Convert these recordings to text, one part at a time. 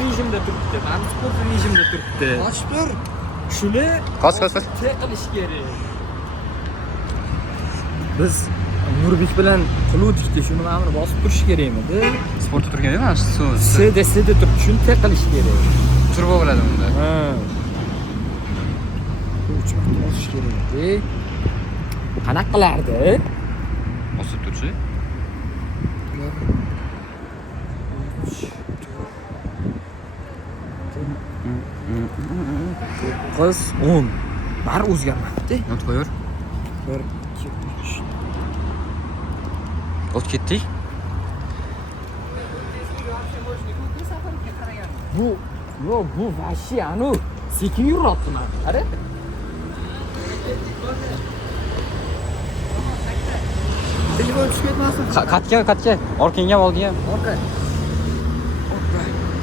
rejimda turibdi. Mana sport rejimda turibdi. Ochib tur. Shuni Qos. qilish kerak. Biz Nurbek bilan qiluvdik-da, shuni mana bosib turish kerakmidi? Sportda turgan emas, suv. Seda turib shuni qilish kerak. Turbo bo'ladi bunda. Ha. Uch marta bosish kerak-edi. Qanaqa qilardi? Bosib turchi. 10. Bari o'zgarmabdi. Not qo'yur. 1 2 3. O'tib ketdik. Bu vashi anu sekin yuryapti mana. Qara. Telefon tushib ketmasin. Qatga. Orqangga ham, oldingga ham. Orqa.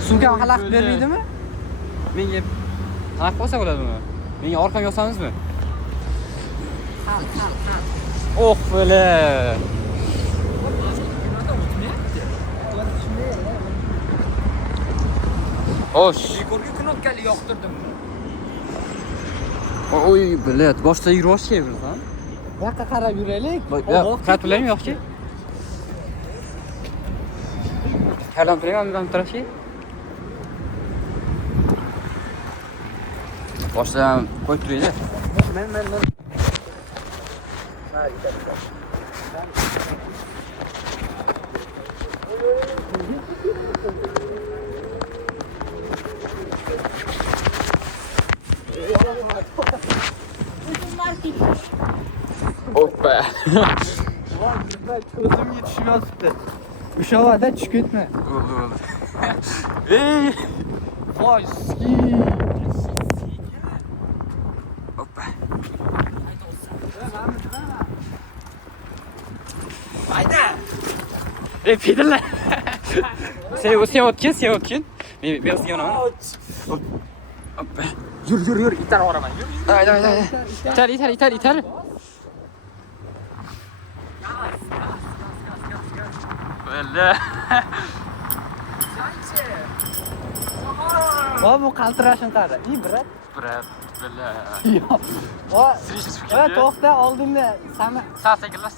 Sumka xalaqit bermaydimi? Menga xalaqit bo'lsa bo'ladimi? Menga orqamga yosamizmi? Oh, böyle. Hoş. Yegorga knopkali yoqtirdim. Oy, bilet. Boshda yurish kerak bo'lsa. Bu yoqqa qarab yuraylik. Kartlarım yo'q-chi? Kartlarni turaymi tarafga? Boshda ham qo'yib turaylik. Men. Hoppa. Ko'zim yetishmayapti. O'sha vaqtda tushib ketma. Bo'ldi. Ey! Voy, ski. Hoppa. Hayda. Ey, pedallar. Sen o'tkin. Men sizga unaman. Hoppa. Yur, itar oraman. Yur. Hayda. Itar. Böyle. Va bu qaltirashini qara. Brat. Böyle. Yo'q. Va, Sirishib to'xta, oldimda sana. Sal sekinlash.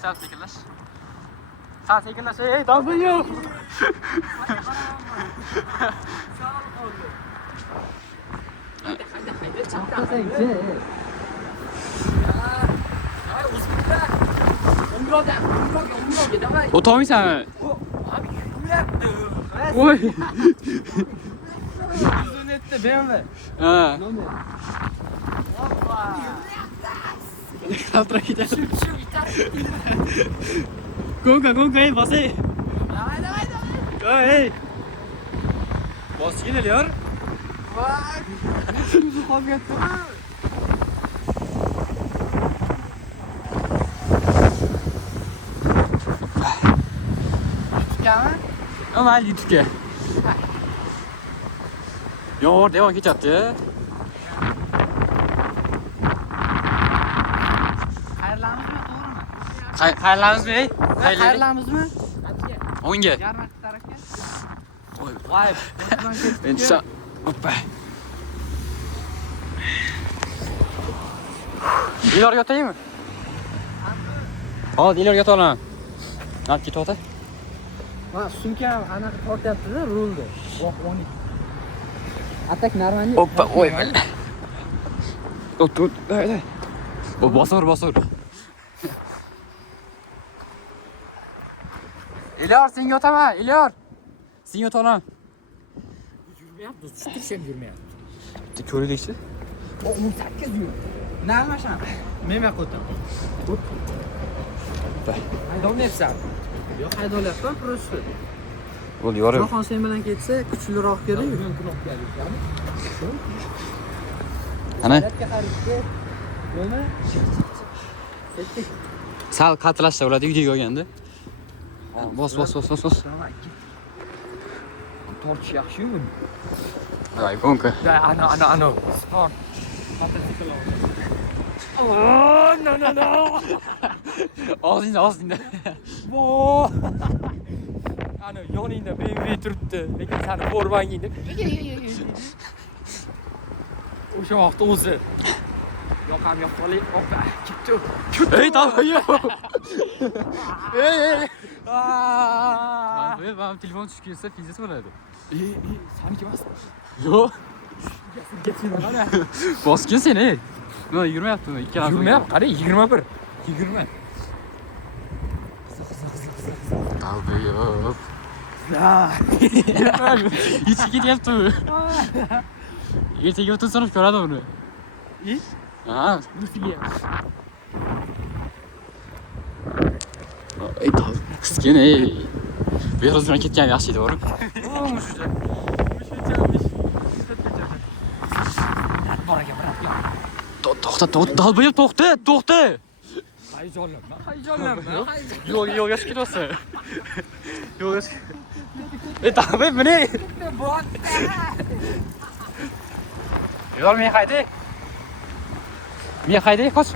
Ey, To'g'ri yo'q. O'tolmaysanmi? Abi yurmayapti. Voy. Uzunetdi, BMW. Ha. Hoppa. Qaltirab ketadi. Shu itar. Gonga, ey, bosay. Давай. Ey. Bosgin iliyor. Voy. Shuni qolib ketdi. Tutganmi? Amal yutga. Yo'q, devam ketyapti. Qayerlamizmi, ey? Qayerlamizmi? O'ngga. Yarmarka tarafga. Voy. Men Hoppa. İleri yatayım mı? Hadi ileri yatalım. Hadi git ota. Ha, sumkam anaqa tortyapti-da, rulni. Voh, 12. Atak normalniy. Hoppa, oy böyle. Tut. Haydi. O basır. İler sen yatama, İler. Sen yatalım. Yurmayapti, tushtirsam yurmayapti. Ko'rdik işte. O 18 yur. Nalmashan. Men qo'ydim. Haydolmayapsan. Yo'q, haydolyapman, просто. Bo'ldi, yorib. Jahon sen bilan ketsa, kuchliroq kerak. Men knopkali. Ana. Hayotga qarashga. Nima? Ketdik. Sal qatlashsa bo'ladi, videoga olganda. Bos. Torch yaxshi-yu. Давай, гонка. Да, ano. Sport. Oh, no. Ağzında. Bo. Ana yoningda BMW turibdi, lekin seni Volvo'ng deb. O'sha vaqt o'zi. Yoqam yoqoli, opa, ketdi. Ey, tavba. Ey. Ben telefon tushib ketsa fiziz bo'ladi. Saniki emas. Yo'q. Ketsin qara. Boskin sen, ey. Men yurmayaptimi? Ikkalasi. Yurmayapti, qara 21. 20. Tavba yo'q. Ya. Ichki ketyapti. Ertaga o'tin ko'radi uni. Ish? Ha. Nisiga? Ey, tavba. Qiskin, ey. Beroz bilan ketgan yaxshi edi, to'g'ri? Shuncha. Bor ekan, brat. To'xta, to'xta. Hayajonlanma. Yo'lga chiqib ketyapsan. Yo'lga chiqib. Ey, tavba, meni. Yo'l men hayday. Men hayday, qoch.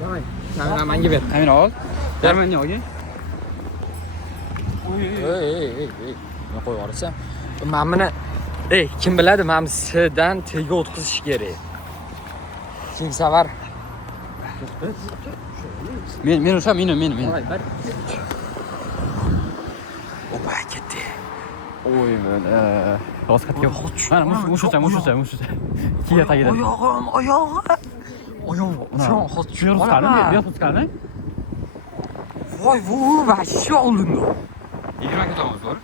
Davay. Sen menga ber. Kamera ol. Ber menga olga. Ey. Men qo'yib yuborsam. Men buni kim biladi, men S'dan T'ga o'tkazish kerak. Keyingi safar Men o'sha meni. Voy, bir. Opa, ketdi. Oy, men boskatga mana mushucha. Kiya tagida. Oyog'im. Shon hozir tushirib qani? Berib qani? Voy, vahshiy olindi. 20 ketamiz, to'g'ri?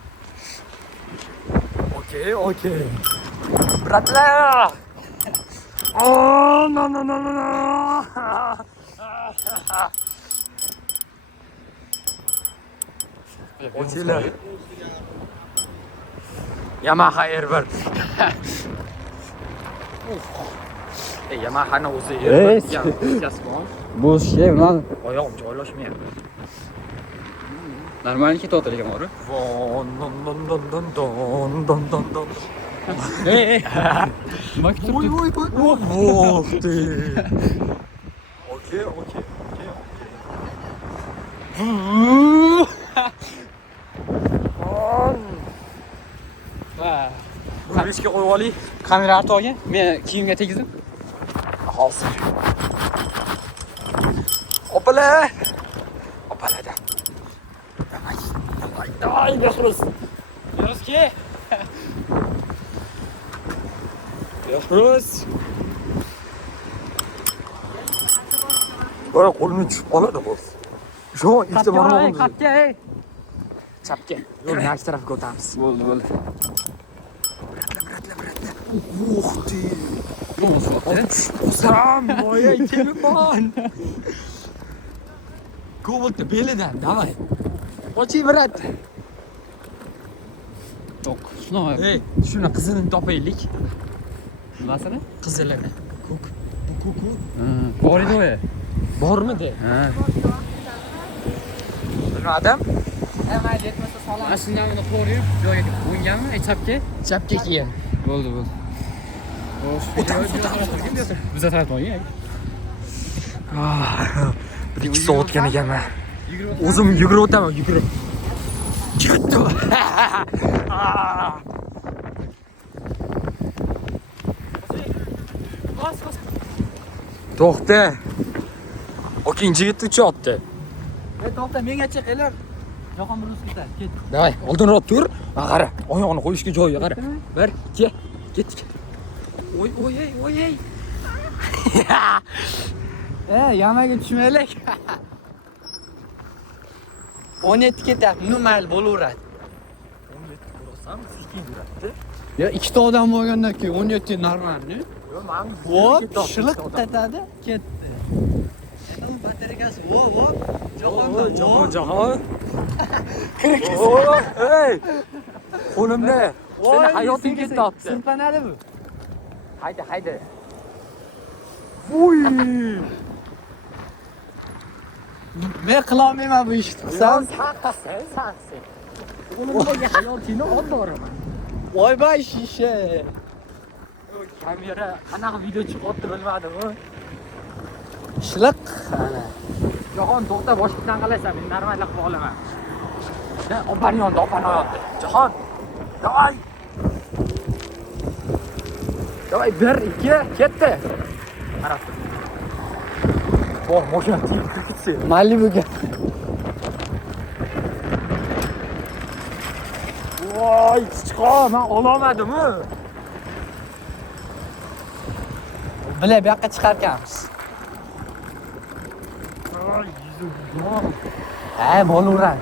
Okey. Bratlar. Oh, no. O'tinglar. Yamaha Airbird. Yamahani o'zi Airbird degan. Bu şey ulan Oyog'im joylashmayapti. normalni ketyapti lekin, to'g'ri? Don. Ey. Nima kutibdi? Vohdi. Okey. Va, Qamishga qo'yib oling. kamera artib olgin. Men kiyimga tegizdim. Hozir. Opala. Opalada. Давай, Бехрус. Yo'lski. Bexruz. Voy, qo'limni tushib qoladi bu. Shu ikkita barmog'im. Qapga, ey. Chapga. Yo'l narigi tarafga o'tamiz. Bo'ldi. Uxti. Bo'ldi. Osam, moya telefon. Ko'bultni belidan, davay. Ochi, brat. Yo'q, shuni. Ey, shuni qizilini topaylik. Nimasini? Qizilini. Ko'k. Bu ko'ku. Bor edi o'ya. Bormidi? Ha. Bilmadim. Mayli yetmasa salom. Mashinani qo'rib, joyiga o'nganmi? Chapga? Chapga keyin. Bo'ldi. Biza tarafdan o'yin. Bir 2 soat o'tgan ekanman. O'zim yugurib o'taman, yugurib. Ketdi. To'xta. O'kinchi yetdi uchotdi. To'xta, mengacha qelar. Yo'qon bir o'zga ket. Davay, oldinroq tur. Qara, oyog'ini qo'yishga joyi qara. 1, 2, ketdik. Oy. Yamaga tushmaylik. 17 ketyapti, normal bo'laveradi. 17 ko'rsam, sekin yuradi. Ya ikkita odam bo'lgandan keyin 17 normalmi? Yo, men Hop, shiliq tatadi, ketdi. Endi batareyasi hop, Jahon. Ey! Qo'limda. Seni hayoting ketyapti. Sinpanadi bu. Hayda. Voy! Men qila olmayman bu ishni. Qilsam, Sen. Qo'limdagi hayotingni olib boraman. voy bay shisha. Kamera qanaqa video chiqyapti bilmadim. Shiliq. Jahon to'xta, boshqadan qilasan, men normalda qilib olaman. Opani yonda, opani yonda. Jahon. Davay. Davay 1 2 ketdi. Qarab tur. Bor, mashina tiyib ketsin. Malibuga. Voy, chiqo, men ololmadim-ku. Bila bu yoqqa chiqarkanmiz. Voy, yuzim. Ha, bo'laveradi.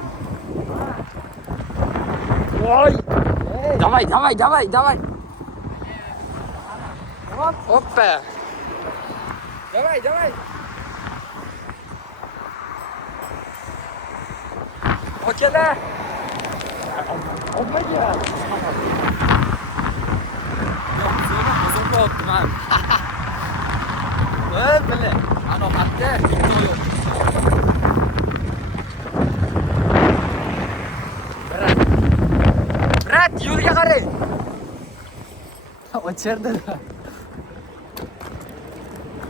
Voy. Давай. Hoppa. Давай. Okela. Olmaga. Yo'q, o'zim bo'pman. Bila, ana qayerda? Yo'q. Brat, yo'lga qarang. O'chirdi.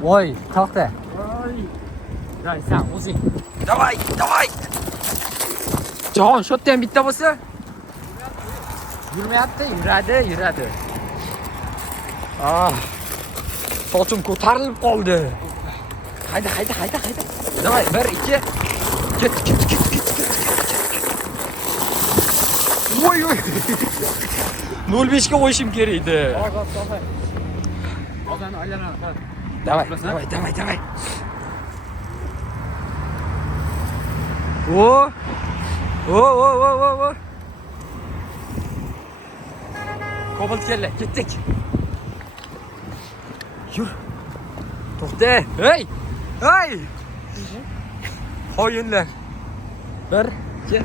Voy, to'xta. Voy. Day, sen o'zing. Davay. Jahon, shu yerda ham bitta bo'lsa? Yurmayapti. Yuradi. Sochim ko'tarilib qoldi. Hayda. Davay, 1 2. Ket. Voy. 05 ga qo'yishim kerak edi. Odamni aylanadi. Давай. O. Kobalt kelle, ketdik. Yur. To'xta. Hey! Xoyinlar. 1 2.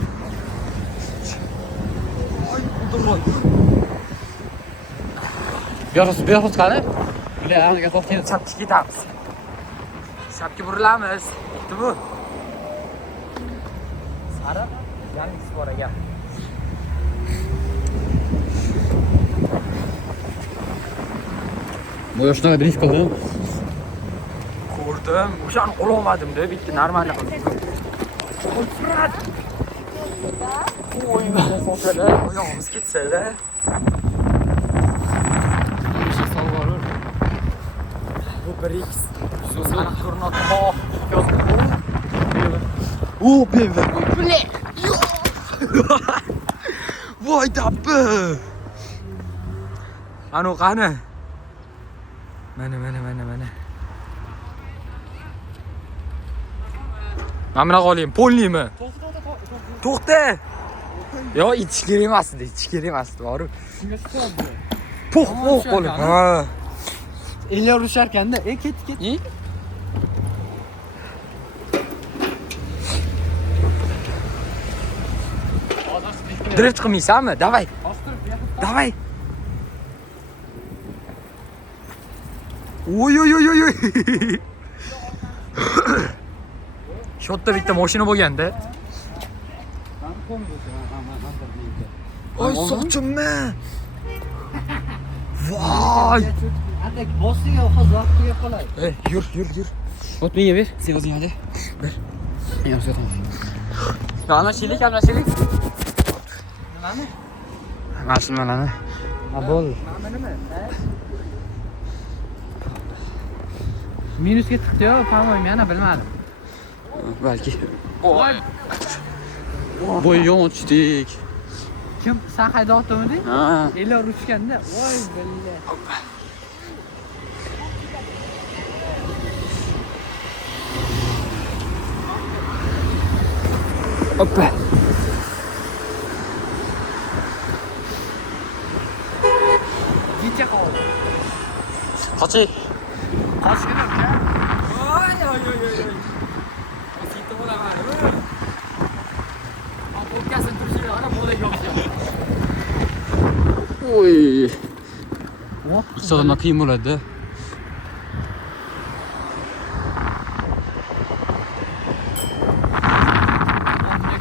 Ay, qudurvoy. Bexos qani? Bila, aniga to'xtaydi. Chapga ketamiz. Chapga burilamiz. Bitti bu. Sariq yangi bor ekan. Bu yoshda drift qildim. Ko'rdim. O'shani ololmadim-da, bitta normal qildim. Qo'y surat. Qo'y, oyog'imiz ketsa-da. Bu 1x. So'zini ko'rinadi. Beva. Voy tappi. Anu qani? Mana. Mana qoling, polniymi? To'xta. Yo, ichish kerak emasdi, boru. Po'q qo'lim. Ha. Eller urusharkanda, ket. Drift qilmaysanmi? Davay. Oy. Shu yerda bitta mashina bo'lganda. Oy, sochimni. Voy. Atak bossiga hozir vaqt tugab qoladi. Yur. O't menga ber, sen o'zing hadi. Ber. Men o'zim yotaman. Mana shilik. Nimani? Mashinani. Ha, bo'ldi. Nima? Minusga chiqdi-yu, по-моему, yana bilmadim. Balki. Voy, yonchdik. Kim sen haydayotganding? Ha. Eller urishganda, voy billa. Hoppa. Necha qoldi? Qochi. Qochgina uka. Oy. O'zingni bo'laman. Podkastni turishga ana bo'laga o'xshaydi. Oy. Hisobdan qiyin bo'ladi.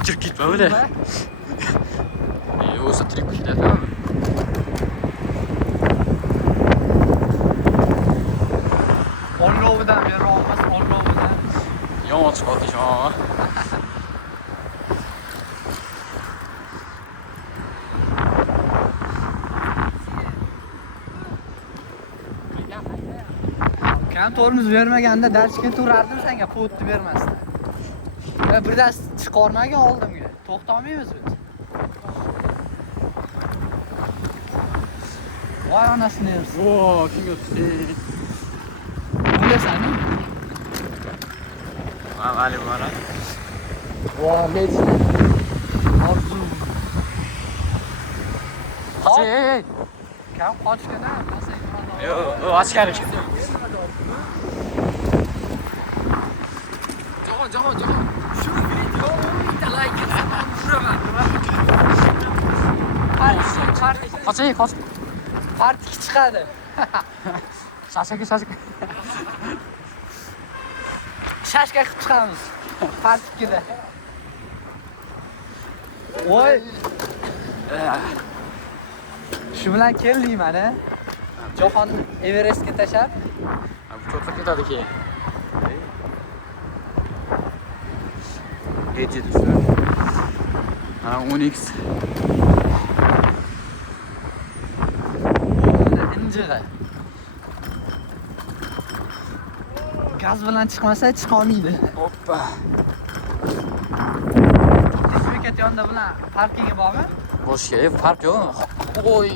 Chiqib ketma bo'la. O'zi tirik ketadimi? Ollovidan beri olmas, ollovidan. Yomon chiqadi. Kam tormoz bermaganda dalchga turardim senga potni bermasdan. Va birdan chiqarmagan oldimga. To'xtamaymiz biz. Voy onasini yersin. Oo, kimga o'tdi? Bilasanmi? Ali bora. Voy, lech. Orzu. Ey. Kam qochgana, masay bilan. Yo, ochkari. Jahon. Shu video bitta like etsam uraman. Qoching, qoch. Partik chiqadi. Shashaka. Shashka qilib chiqamiz. Partikida. Voy. Shu bilan keldik mana. Jahon Everestga tashab. Bu cho'tqa ketadi keyin. Edge düşür. Ha 10x. Injig'i. Gaz bilan chiqmasa chiqolmaydi. Hoppa. Bekat yonida bilan parkingi bormi? Bosh kerak, farq yo'q. Oy.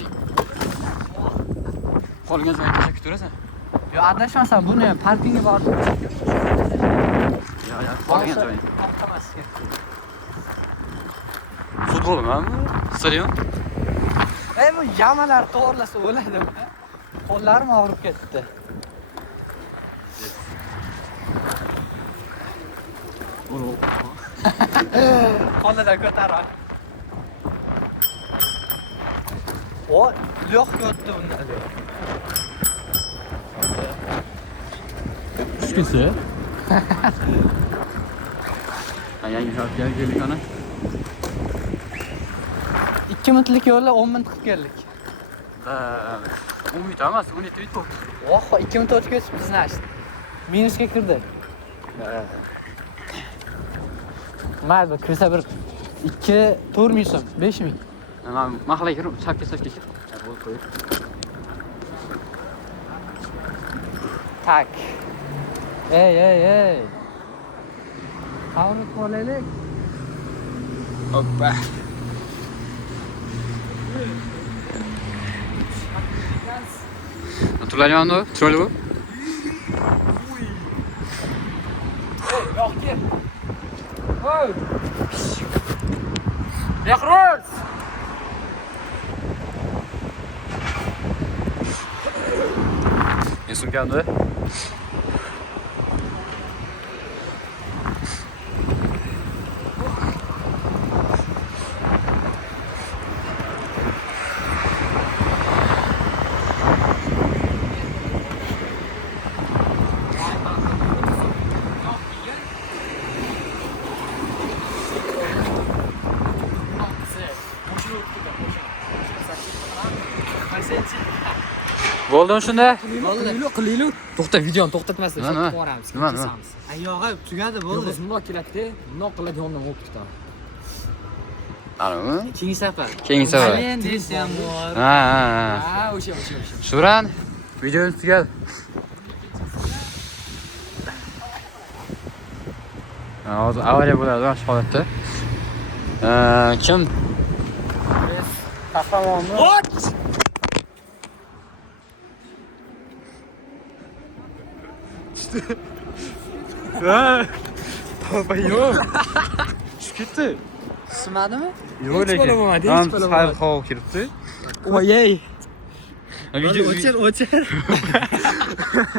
Qolgan joyga tashab ketaverasan. Yo, adashmasam buni ham parkingi bor. Yo, qolgan joy. To'xtamasga. Futbolmi? Stadion? Bu yamalar to'g'rilasa o'ladimi? Qo'llarim og'rib ketdi. Qo'lidan ko'tarib. O, yo'q o'tdi bunda. Tushkunsa. Yangi shaharga keldik ana. 2 minutlik yo'lni 10 minut qilib keldik. 10 minut emas, 17 minut bo'ldi. Oh, 2 minut o'tib ketibmiz nashti. Minusga kirdi. Mayli, kirsa bir 2-4 ming so'm, 5 ming. Men mahallaga kirib, chapga kir. Bo'ldi qo'y. Tak. Ey. Qavri qo'laylik. Hoppa. Hatırlanıyor musun? Trollü bu. Yo'q kel. Hoy. Yakruz. Yusuf geldi. Bo'ldi shunda. Qilaylik. To'xta, videoni to'xtatmasdan Nima? sotib boramiz. Nima? Kesamiz. Ayog'i tugadi bo'ldi. Biz bundoq keladida, bundoq qiladi yondan o'qib ketadi. Anavi? Keyingi safar. Keyingi safar. Kalendrisi ham bor. Ha. Ha, o'sha. Shu bilan videomiz tugadi. Hozir avariya bo'ladi shu holatda. Kim? Qahramonmi? Baba yo'q. Tushib ketdi. Tushmadimi? Yo'q lekin. Ham sayr havo kiribdi. Voy. Video O'chir.